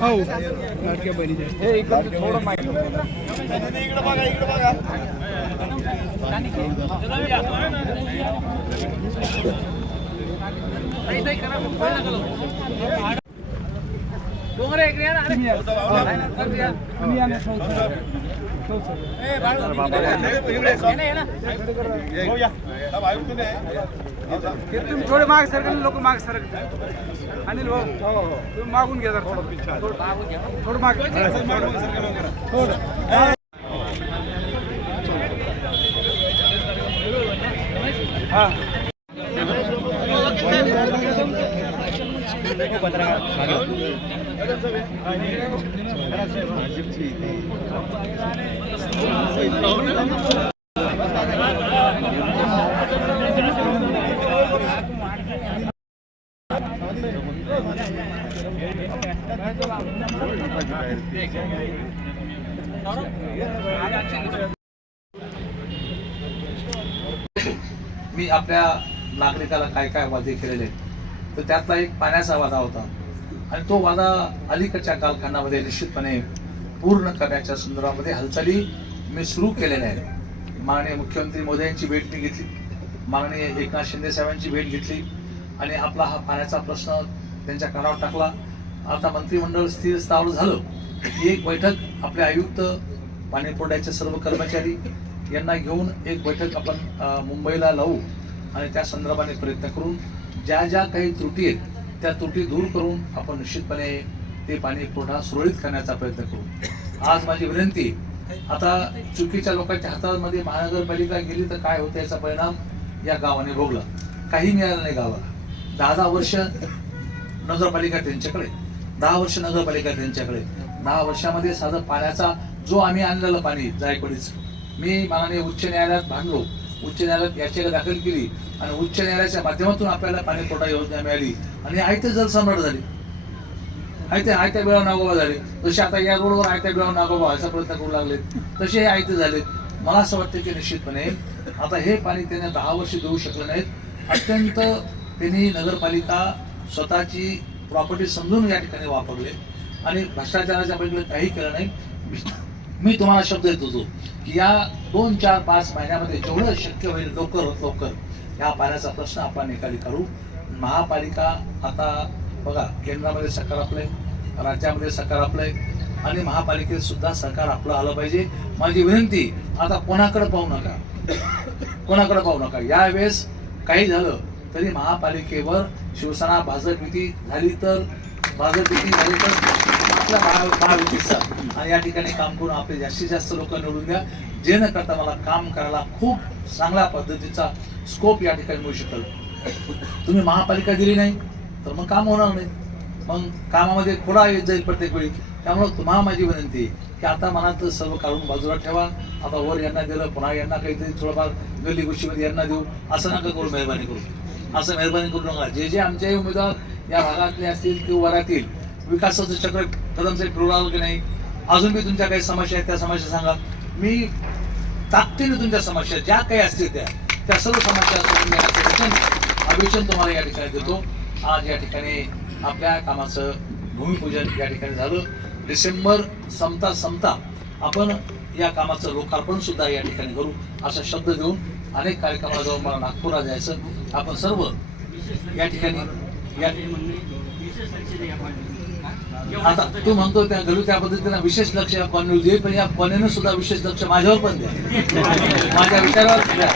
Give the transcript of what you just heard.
हो लाडक्या बहिणीचे हे इकडे थोडं माहिती इकडे बघा डोंगर इकडे या तुम्ही थोडे माग सरकले लोक माग सरकले अनिल भाऊ तुम्ही मागून घ्या थोडं माग हा मी आपल्या नागरिकाला काय काय वादे केलेले तर त्यातला एक पाण्याचा वादा होता आणि तो वादा अलीकडच्या कालखंडामध्ये निश्चितपणे पूर्ण करण्याच्या संदर्भामध्ये हालचाली मी सुरू केलेल्या आहेत. माननीय मुख्यमंत्री मोदी यांची भेट मी घेतली, माननीय एकनाथ शिंदे साहेबांची भेट घेतली आणि आपला हा पाण्याचा प्रश्न त्यांच्या कानावर टाकला. आता मंत्रिमंडळ स्थिर स्थावर झालं की एक बैठक आपले आयुक्त पाणी पुरवठ्याचे सर्व कर्मचारी यांना घेऊन एक बैठक आपण मुंबईला लावू आणि त्या संदर्भाने प्रयत्न करून ज्या ज्या काही त्रुटी आहेत त्या त्रुटी दूर करून आपण निश्चितपणे ते पाणी पुरवठा सुरळीत करण्याचा प्रयत्न करू. आज माझी विनंती, आता चुकीच्या लोकांच्या हातामध्ये महानगरपालिका गेली तर काय होतं याचा परिणाम या गावाने भोगला. काही मिळालं नाही गावाला. 10 वर्ष नगरपालिका त्यांच्याकडे, 10 वर्ष नगरपालिका त्यांच्याकडे. 10 वर्षामध्ये साधं पाण्याचा जो आम्ही आणलेलं पाणी जायकवाडीच, मी माननीय उच्च न्यायालयात भांडलो, उच्च न्यायालयात याचिका दाखल केली आणि उच्च न्यायालयाच्या माध्यमातून आपल्याला पाणी पुरवठा योजना मिळाली आणि आयते जलसम्राट झाले, आयत्या बिळावर नागोबा झाले. जसे आता या रोडवर आयत्या बिळावर नागोबा व्हायचा प्रयत्न करू लागले तसे हे आयते झालेत. मला असं वाटतं की निश्चितपणे आता हे पाणी त्यांनी 10 वर्ष देऊ शकले नाहीत. अत्यंत त्यांनी नगरपालिका स्वतःची प्रॉपर्टी समजून या ठिकाणी वापरले आणि भ्रष्टाचाराच्या पलीकडे काही केलं नाही. मी तुम्हाला शब्द देत होतो की या 2, 4, 5 महिन्यामध्ये जेवढं शक्य होईल लवकर ह्या पाण्याचा प्रश्न आपण निकाली काढू. महापालिका आता बघा केंद्रामध्ये सरकार आपलंय, राज्यामध्ये सरकार आपलंय आणि महापालिकेत सुद्धा सरकार आपलं आलं पाहिजे. माझी विनंती, आता कोणाकडे पाहू नका. यावेळेस काही झालं तरी महापालिकेवर शिवसेना भाजप युती झाली तर आपल्या महायुतीचा आणि या ठिकाणी काम करून आपले जास्तीत जास्त लोक निवडून द्या, जे न करता मला काम करायला खूप चांगल्या पद्धतीचा स्कोप या ठिकाणी मिळू शकेल. तुम्ही महापालिका दिली नाही तर मग काम होणार नाही, मग कामामध्ये खोडा येत जाईल प्रत्येक वेळी. त्यामुळे तुम्हाला माझी विनंती की आता मनात सर्व काढून बाजूला ठेवा. आता वर यांना दिलं, पुन्हा यांना काहीतरी थोडंफार गल्ली गोष्टीमध्ये यांना देऊ असं नका करू. मेहरबानी करू नका. जे आमचे उमेदवार या भागातले असतील किंवा वरातील विकासाचं चक्र कदमसाहेब फिरवलं की नाही, अजून मी तुमच्या काही समस्या आहेत त्या समस्या सांगा. मी ताकदीने तुमच्या समस्या ज्या काही असतील त्या सर्व समस्या सोडून देण्याचं अभिषण तुम्हाला या ठिकाणी देतो. आज या ठिकाणी आपल्या कामाचं भूमिपूजन या ठिकाणी झालं. डिसेंबर संपता आपण या कामाचं लोकार्पण सुद्धा या ठिकाणी करू असा शब्द देऊन अनेक कार्यक्रमाला जाऊन मला नागपूरला जायचं. आपण सर्व या ठिकाणी आता तू म्हणतो त्या घरी त्या पद्धतीनं विशेष लक्ष या कॉलनीवर दे, पण या कॉलनीनं सुद्धा विशेष लक्ष माझ्यावर पण द्या, माझ्या विचारावर द्या.